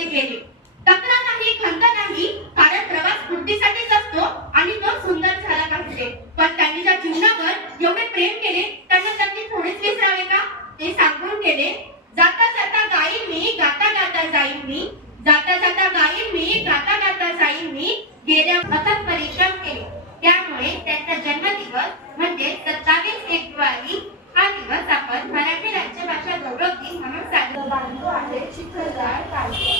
ते केले. तक्रार नाही, खंत नाही, कारण प्रवास स्फूर्तीसाठीच असतो आणि तो सुंदर झाला पाहिजे. पण त्यांनी ज्या जीवनावर एवढे प्रेम केले त्यांना त्यांनी थोडेच विसरावे का? ते सांगून गेले, जाता जाता गाईन मी, गाता गाता जाईन मी, जाता जाता गाईन मी, गाता गाता जाईन मी, गेल्या अथक परिश्रम केले. त्यामुळे त्यांचा जन्मदिवस म्हणजे 27/1 हा दिवस आपण मराठी राज्यभाषा गौरव दिन म्हणून साजरा बांधतो आहे चिखलदार काढतो,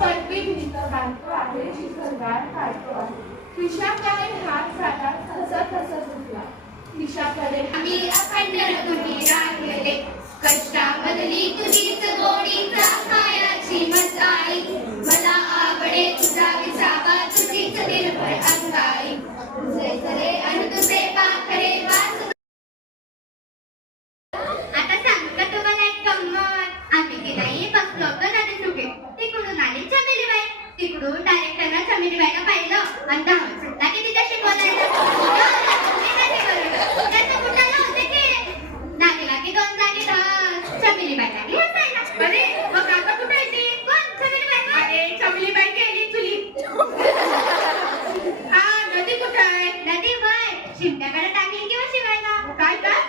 पडवी भिंत बांधतो आहे चिखलदार काढतो आहे. खिशाकडे हात झाला हसत हसत उठला, खिशाकडे आम्ही अखंड तुम्ही राहिलेले, कष्टामधली तुझीच गोडीचा खायाची मजाई, मला आवडे तुझा विसावा तुझीच निर्भय अंगाई, तुझे सरे आणि तुझे पाखरे वास. आता सांगू का तुम्हाला एक गंमत? आम्ही की नाही बसलो होतो नदी सुटे, तिकडून आली चमेलीबाई, तिकडून डायरेक्टरनं चमेलीबाईला पाहिलं आणि धावत सुटला की तिच्याशी बोलायला. त्याचं कुठाला होते की लागला की 2 जागी धस. चमेलीबाई लागली हसायला. अरे मग काका कुठे येते? कोण? चमेलीबाई. अरे चमेलीबाई गेली चुलीत. हा नदी कुठे आहे? नदी वय शिमट्याकडे टाकली किंवा शिवायला. काय काय?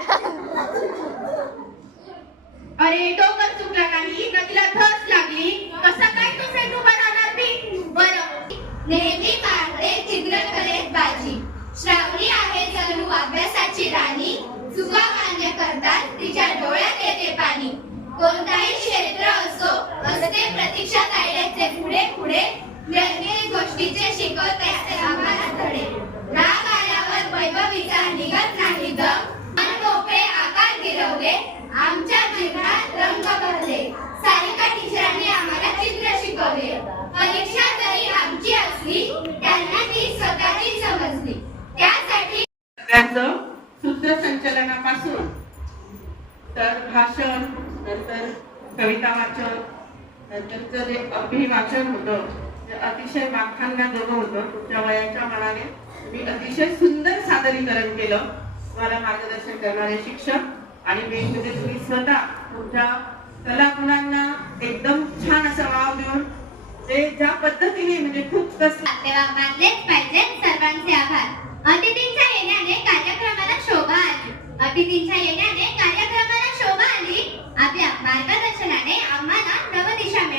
अरे डोकर चुकला नाही, नदीला धस लागली. कसा काय तो सेट उभा राहणार मी? बरं, नेहमी काढते चित्र करेत बाजी, श्रावणी आहे जणू अभ्यासाची राणी, चुका मान्य करतात तिच्या डोळ्यात येते पाणी. कोणताही क्षेत्र असो असते प्रतीक्षा काढण्याचे पुढे पुढे, प्रत्येक गोष्टीचे शिकवते आम्हाला धडे. राग आल्यावर वैभवीचा निघत नाही दम, मन मोकळे आकार गिरवले, आमच्या जीवनात रंग भरले. सारिका टीचरांनी आम्हाला चित्र शिकवले, परीक्षा जरी आमची असली त्यांना ती स्वतःची समजली. त्यासाठी त्यांचं सूत्रसंचलनापासून तर भाषण, नंतर कविता वाचन, नंतरचं जे अभिवाचन होतं ते अतिशय वाखाणण्याजोगं होतं. तुमच्या वयाच्या मानाने तुम्ही अतिशय सुंदर सादरीकरण केलं. तुम्हाला मार्गदर्शन करणारे शिक्षक आणि मेन म्हणजे तुम्ही स्वतः तुमच्या कलागुणांना एकदम छान असा वाव देऊन ते ज्या पद्धतीने म्हणजे खूप कसं तेव्हा मानलेच पाहिजे सर्वांचे आभार. अतिथींच्या येण्याने कार्यक्रमाला शोभा आली, अतिथींच्या येण्याने कार्यक्रमाला शोभा आली. आपल्या मार्गदर्शनाने आम्हाला नवदिशा मिळाली.